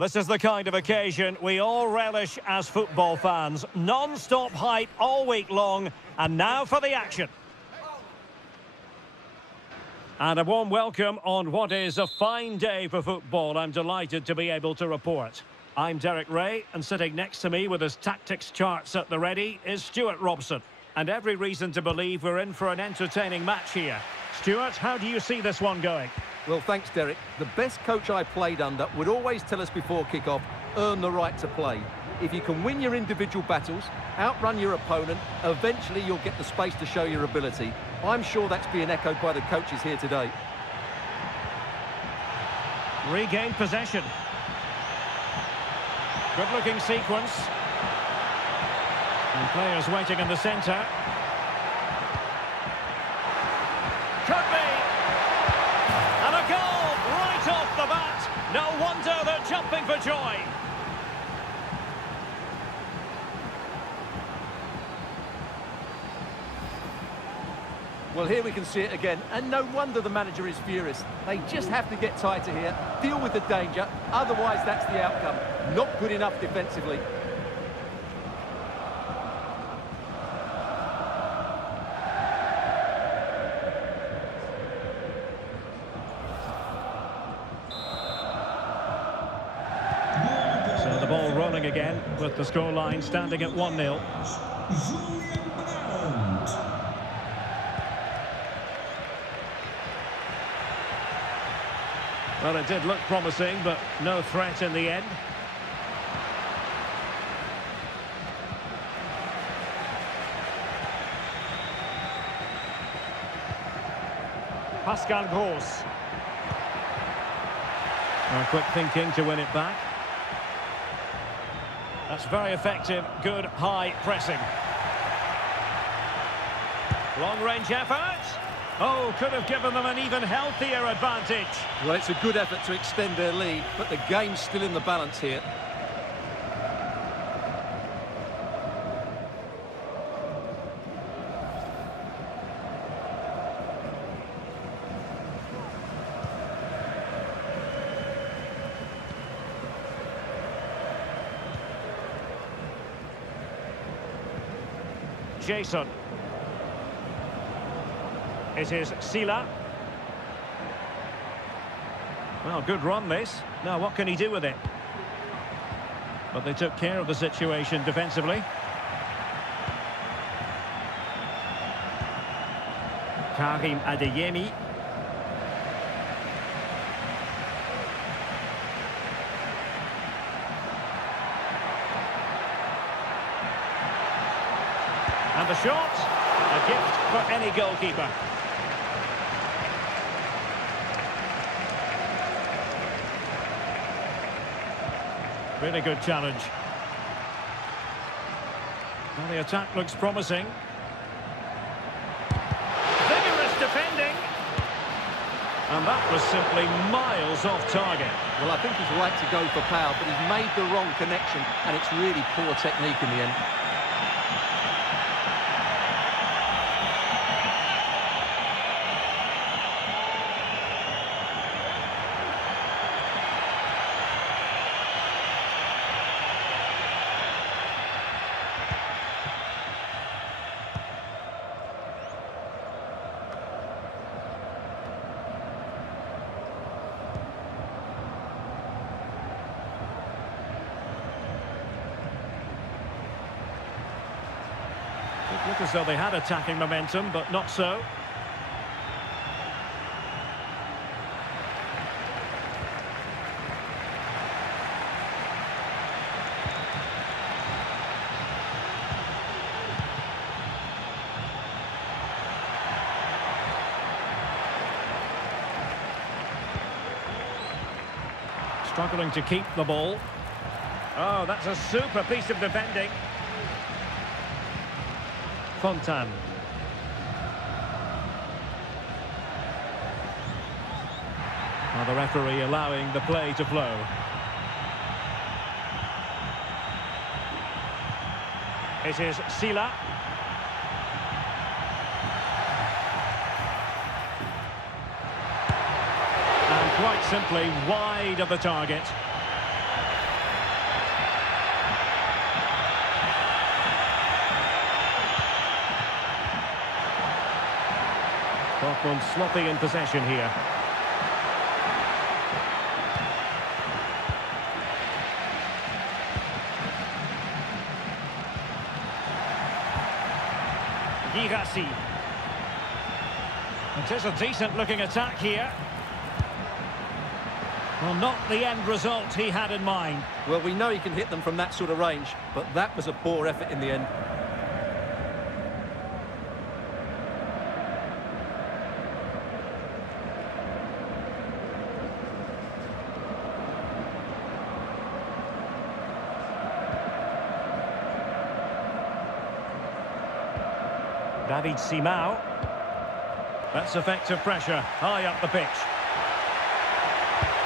This is the kind of occasion we all relish as football fans. Non-stop hype all week long, and now for the action. And a warm welcome on what is a fine day for football. I'm delighted to be able to report. I'm Derek Ray, and sitting next to me with his tactics charts at the ready is Stuart Robson. And every reason to believe we're in for an entertaining match here. Stuart, how do you see this one going? Well, thanks, Derek. The best coach I played under would always tell us before kick-off, earn the right to play. If you can win your individual battles, outrun your opponent, eventually you'll get the space to show your ability. I'm sure that's being echoed by the coaches here today. Regained possession. Good-looking sequence. And players waiting in the centre. Could be! And a goal right off the bat. No wonder they're jumping for joy. Well, here we can see it again, and no wonder the manager is furious. They just have to get tighter here, deal with the danger, otherwise that's the outcome. Not good enough defensively. So the ball rolling again, with the scoreline standing at 1-0. Well, it did look promising, but no threat in the end. Pascal Gross. Quick thinking to win it back. That's very effective, good high pressing. Long-range effort. Oh, could have given them an even healthier advantage. Well, it's a good effort to extend their lead, but the game's still in the balance here. Jason. It is Sila. Well, good run this. Now, what can he do with it? But they took care of the situation defensively. Karim Adeyemi. And the shot, a gift for any goalkeeper. Really good challenge. Well, the attack looks promising. Vigorous defending. And that was simply miles off target. Well, I think he's right to go for power, but he's made the wrong connection, and it's really poor technique in the end. It looked as though they had attacking momentum, but not so. Struggling to keep the ball. Oh, that's a super piece of defending. Fontan. Well, the referee allowing the play to flow. It is Sila. And quite simply wide of the target. Dortmund sloppy in possession here. Girassi. It is a decent-looking attack here. Well, not the end result he had in mind. Well, we know he can hit them from that sort of range, but that was a poor effort in the end. David Simao. That's effective pressure, high up the pitch.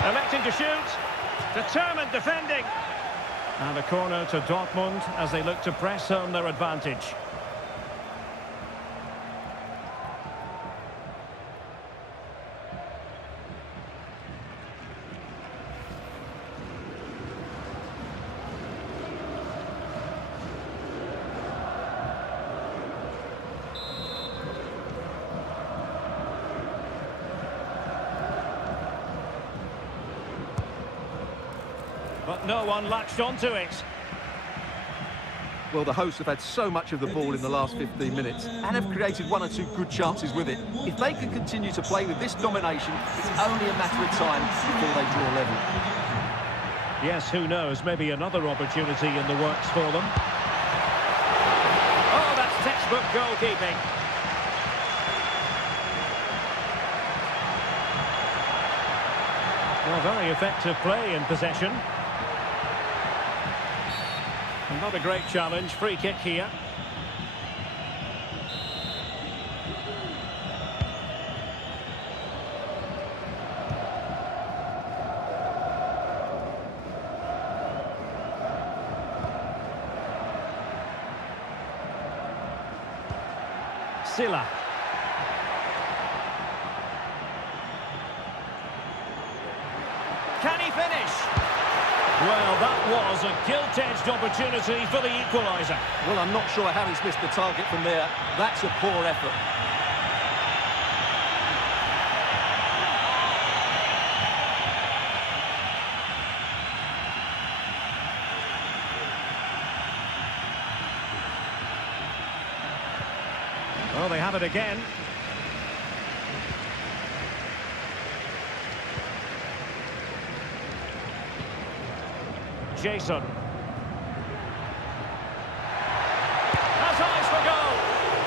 Electing to shoot. Determined defending. And a corner to Dortmund as they look to press home their advantage. But no one latched onto it. Well, the hosts have had so much of the ball in the last 15 minutes and have created one or two good chances with it. If they can continue to play with this domination, it's only a matter of time before they draw level. Yes, who knows, maybe another opportunity in the works for them. Oh, that's textbook goalkeeping. Well, very effective play in possession. Not a great challenge, free kick here. Silla. Can he finish? Well, that was a gilt-edged opportunity for the equaliser. Well, I'm not sure how he's missed the target from there. That's a poor effort. Well, they have it again. Jason. Has eyes for goal.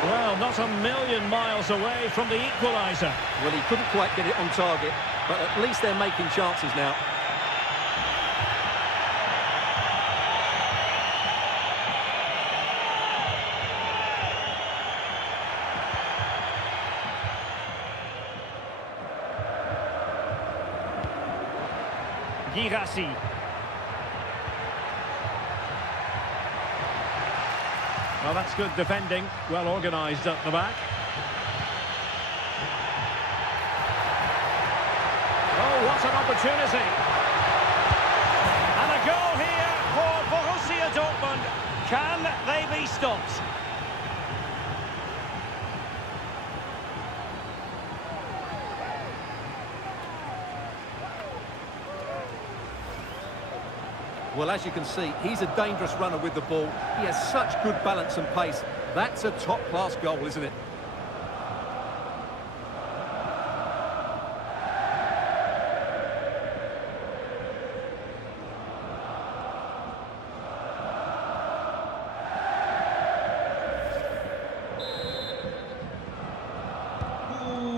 Well, not a million miles away from the equaliser. Well, he couldn't quite get it on target, but at least they're making chances now. Girassi. Well, that's good defending, well organised at the back. Oh, what an opportunity! And a goal here for Borussia Dortmund. Can they be stopped? Well, as you can see, he's a dangerous runner with the ball. He has such good balance and pace. That's a top-class goal, isn't it?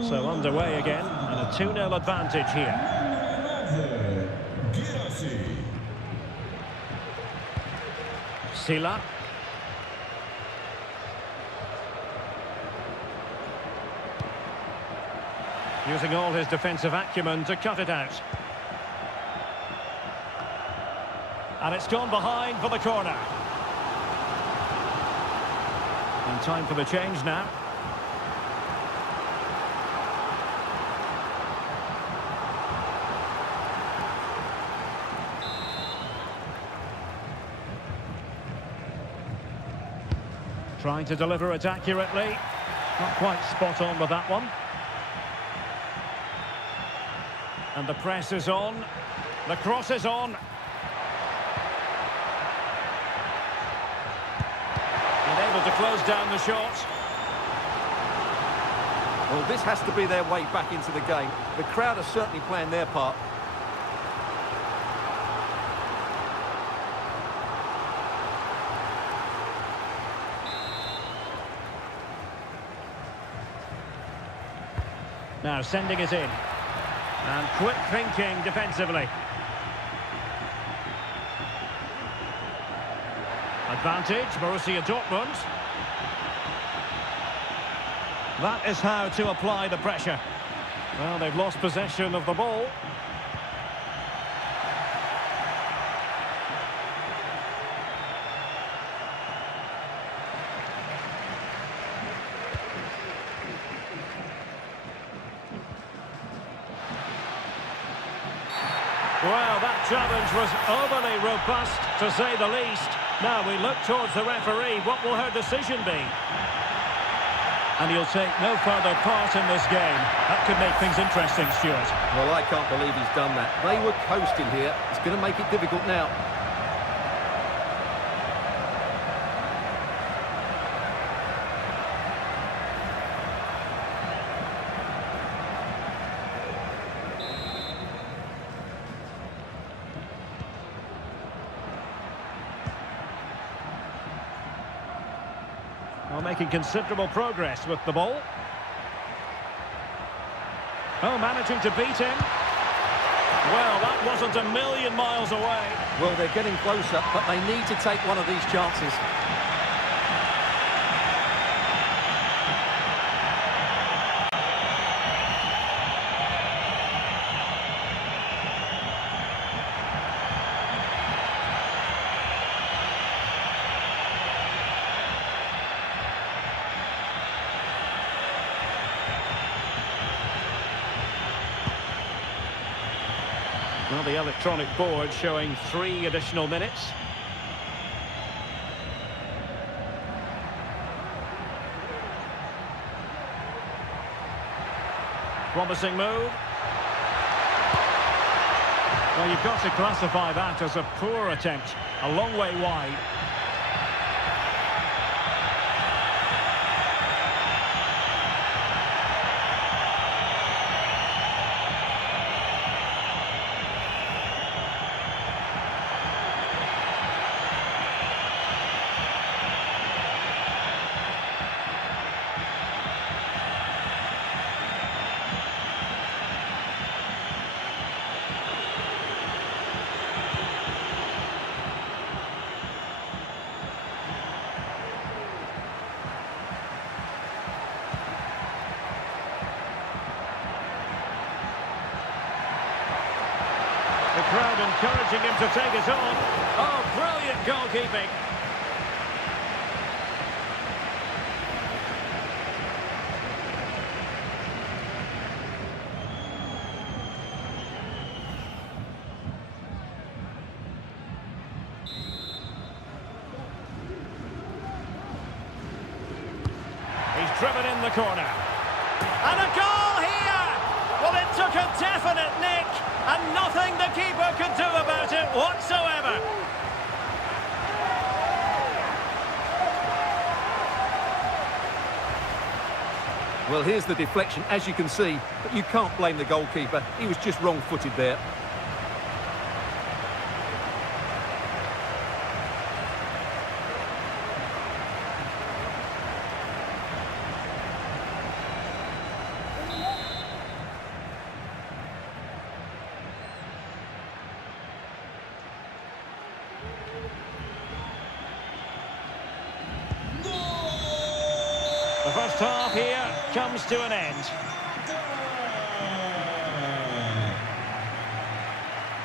So underway again, and a 2-0 advantage here. Silla. Using all his defensive acumen to cut it out. And it's gone behind for the corner. And time for the change now. Trying to deliver it accurately. Not quite spot on with that one. And the press is on. The cross is on. And able to close down the shot. Well, this has to be their way back into the game. The crowd are certainly playing their part. Now sending it in. And quick thinking defensively. Advantage, Borussia Dortmund. That is how to apply the pressure. Well, they've lost possession of the ball. Well, that challenge was overly robust, to say the least. Now we look towards the referee. What will her decision be? And he'll take no further part in this game. That could make things interesting, Stuart. Well, I can't believe he's done that. They were coasting here. It's going to make it difficult now. Well, making considerable progress with the ball. Oh, managing to beat him. Well, that wasn't a million miles away. Well, they're getting closer, but they need to take one of these chances. Well, the electronic board showing 3 additional minutes. Promising move. Well, you've got to classify that as a poor attempt. A long way wide. The crowd encouraging him to take it on. Oh, brilliant goalkeeping. He's driven in the corner. And a goal here! Well, it took a definite nick, and nothing the keeper could do about it whatsoever. Well, here's the deflection, as you can see, but you can't blame the goalkeeper. He was just wrong-footed there. The first half here comes to an end.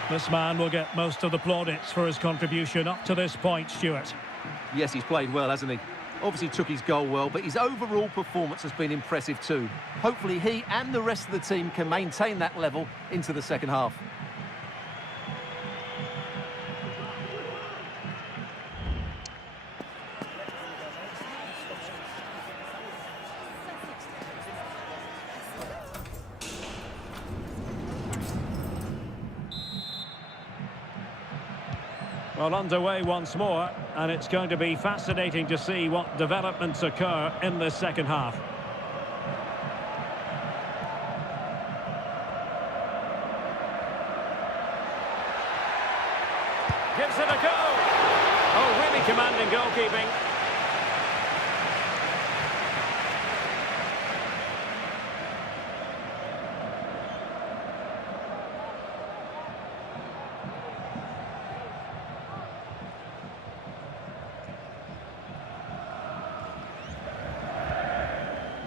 This man will get most of the plaudits for his contribution up to this point, Stuart. Yes, he's played well, hasn't he? Obviously took his goal well, but his overall performance has been impressive too. Hopefully he and the rest of the team can maintain that level into the second half. Well, underway once more, and it's going to be fascinating to see what developments occur in this second half. Gives it a go. Oh, really commanding goalkeeping.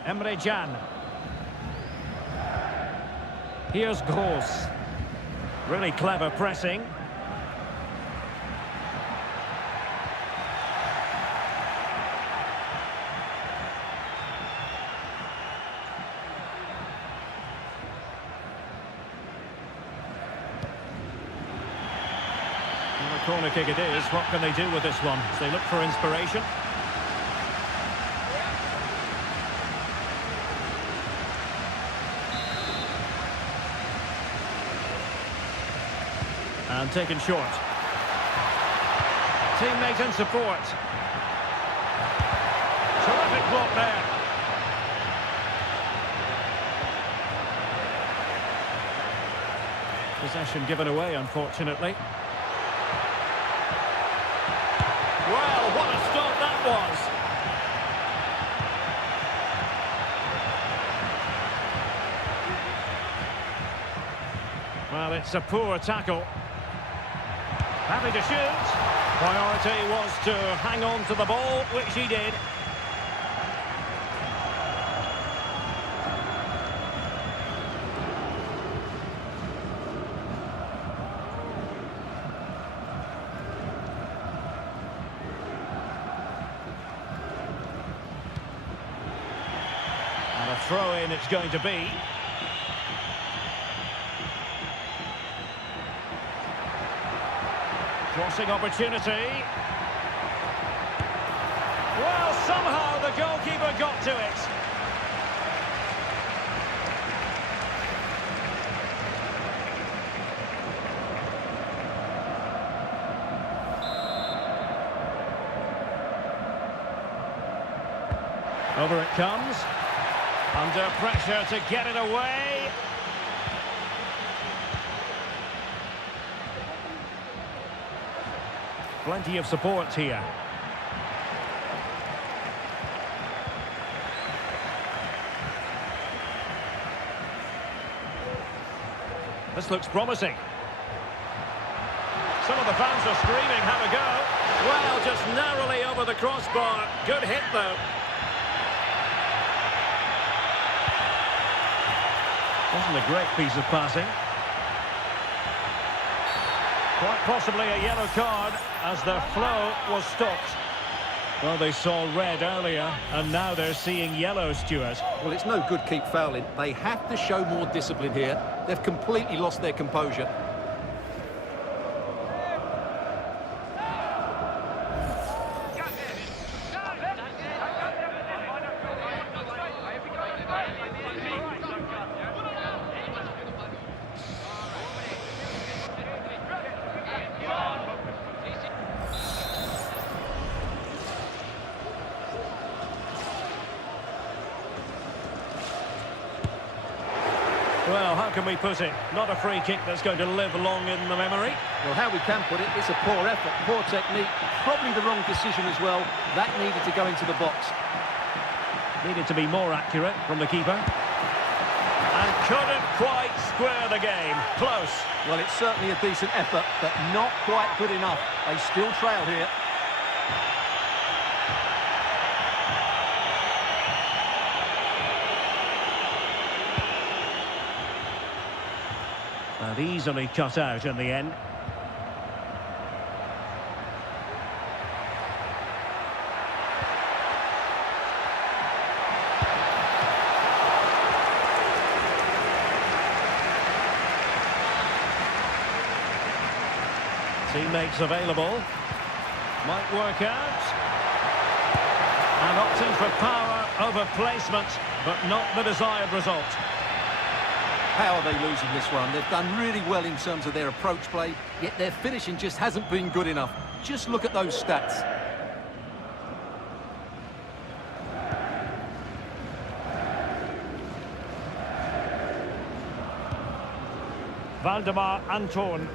Emre Can. Here's Gross. Really clever pressing. And a corner kick it is. What can they do with this one? As they look for inspiration. And taken short. Teammate in support. Terrific block there. Possession given away, unfortunately. Well, what a stop that was. Well, it's a poor tackle. Happy to shoot. Priority was to hang on to the ball, which he did. And a throw-in it's going to be. Crossing opportunity. Well, somehow the goalkeeper got to it. Over it comes. Under pressure to get it away. Plenty of support here. This looks promising. Some of the fans are screaming, have a go. Well, just narrowly over the crossbar. Good hit, though. Wasn't a great piece of passing. Quite possibly a yellow card as their flow was stopped. Well, they saw red earlier, and now they're seeing yellow, Stuart. Well, it's no good keep fouling. They have to show more discipline here. They've completely lost their composure. Well, how can we put it? Not a free kick that's going to live long in the memory. Well, how we can put it, it's a poor effort, poor technique, probably the wrong decision as well. That needed to go into the box. Needed to be more accurate from the keeper. And couldn't quite square the game. Close. Well, it's certainly a decent effort, but not quite good enough. They still trail here. And easily cut out in the end. Teammates available. Might work out. And opting for power over placement, but not the desired result. How are they losing this one? They've done really well in terms of their approach play, yet their finishing just hasn't been good enough. Just look at those stats. Valdemar Anton.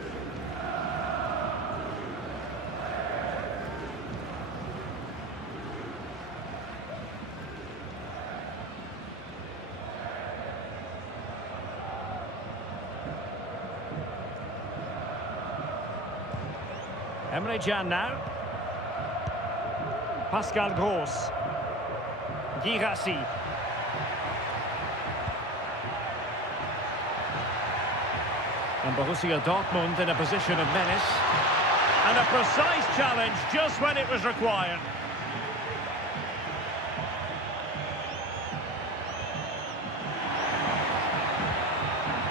Emre Can now. Pascal Gross. Girassi. And Borussia Dortmund in a position of menace. And a precise challenge just when it was required.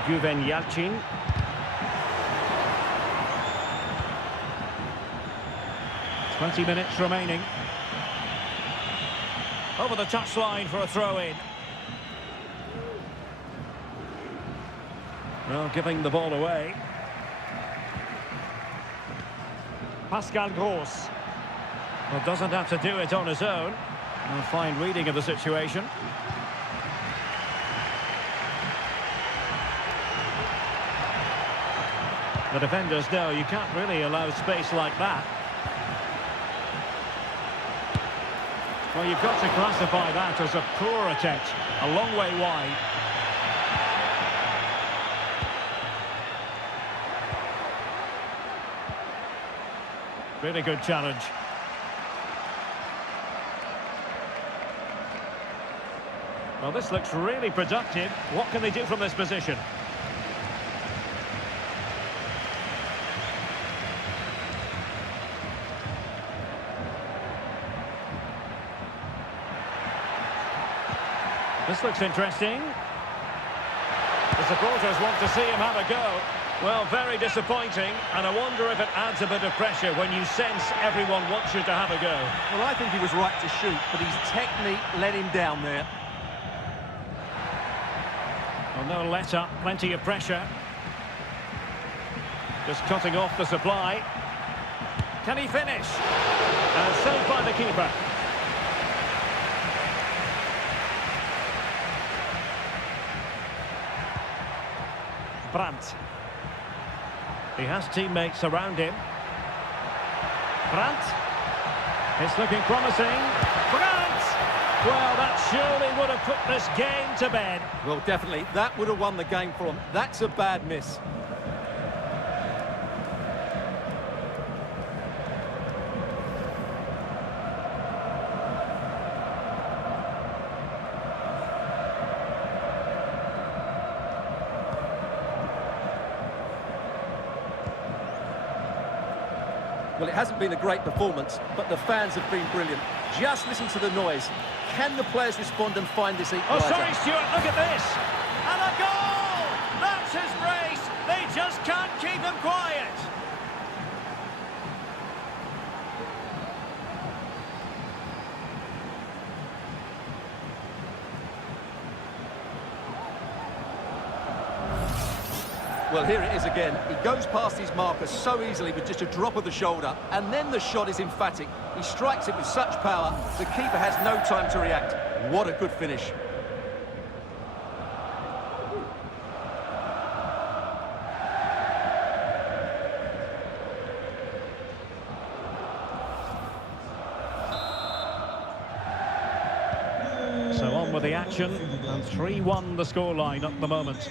Güven Yalçın. Twenty minutes remaining. Over the touchline for a throw-in. Well, giving the ball away. Pascal Gross. Well, doesn't have to do it on his own. A fine reading of the situation. The defenders know you can't really allow space like that. Well, you've got to classify that as a poor attempt. A long way wide. Really good challenge. Well, this looks really productive. What can they do from this position? This looks interesting. The supporters want to see him have a go. Well, very disappointing, and I wonder if it adds a bit of pressure when you sense everyone wants you to have a go. Well, I think he was right to shoot, but his technique let him down there. Well, no let-up, plenty of pressure. Just cutting off the supply. Can he finish? And saved by the keeper. Brandt. He has teammates around him. Brandt. It's looking promising. Brandt! Well, that surely would have put this game to bed. Well, definitely. That would have won the game for him. That's a bad miss. Well, it hasn't been a great performance, but the fans have been brilliant. Just listen to the noise. Can the players respond and find this equaliser? Oh, sorry, Stuart, look at this. And a goal! That's his brace. They just can't keep him quiet. Well, here it is again. He goes past his marker so easily with just a drop of the shoulder, and then the shot is emphatic. He strikes it with such power, the keeper has no time to react. What a good finish. So on with the action, and 3-1 the scoreline at the moment.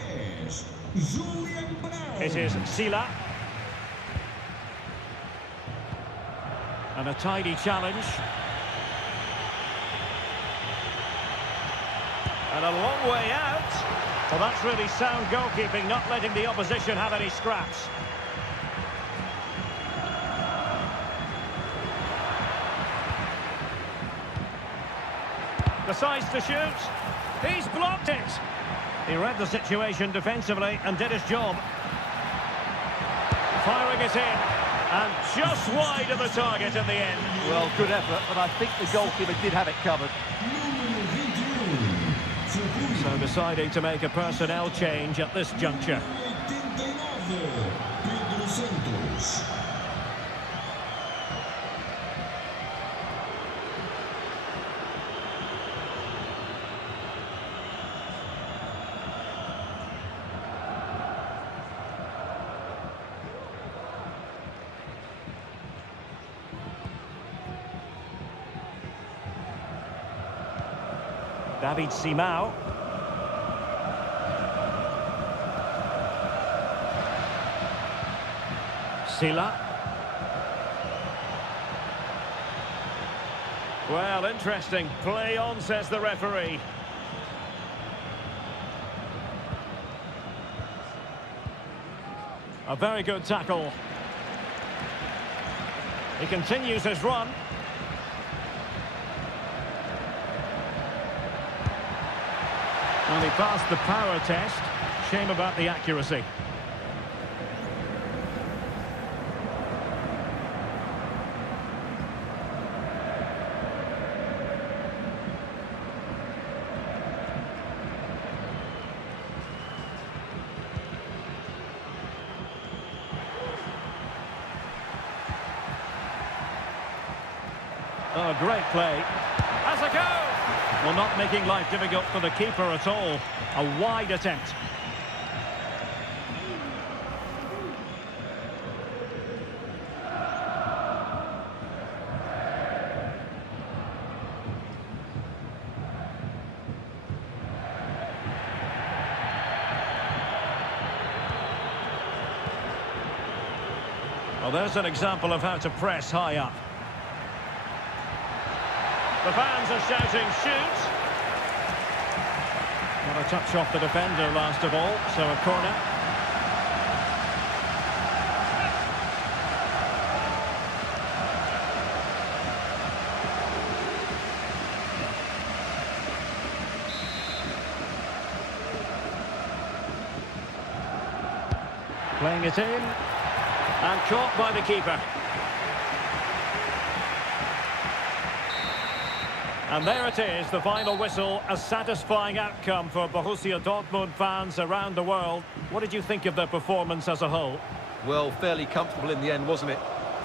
It is Sila. And a tidy challenge. And a long way out. Well, that's really sound goalkeeping, not letting the opposition have any scraps. Decides to shoot. He's blocked it. He read the situation defensively and did his job. Firing it in, and just wide of the target in the end. Well, good effort, but I think the goalkeeper did have it covered. So deciding to make a personnel change at this juncture. David Simao. Sila. Well, interesting. Play on, says the referee. A very good tackle. He continues his run. And he passed the power test. Shame about the accuracy. Oh, great play. Has a go! Well, not making life difficult for the keeper at all. A wide attempt. Well, there's an example of how to press high up. The fans are shouting, shoot! Not a touch off the defender last of all, so a corner. Playing it in, and caught by the keeper. And there it is, the final whistle, a satisfying outcome for Borussia Dortmund fans around the world. What did you think of their performance as a whole? Well, fairly comfortable in the end, wasn't it?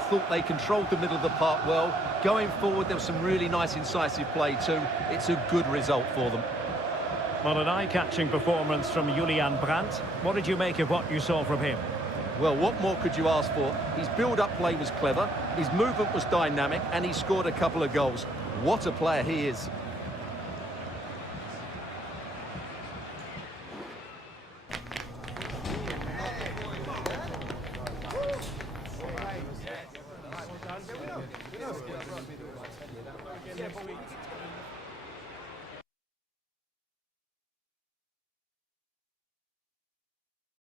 Thought they controlled the middle of the park well. Going forward, there was some really nice incisive play too. It's a good result for them. Well, an eye-catching performance from Julian Brandt. What did you make of what you saw from him? Well, what more could you ask for? His build-up play was clever, his movement was dynamic, and he scored a couple of goals. What a player he is.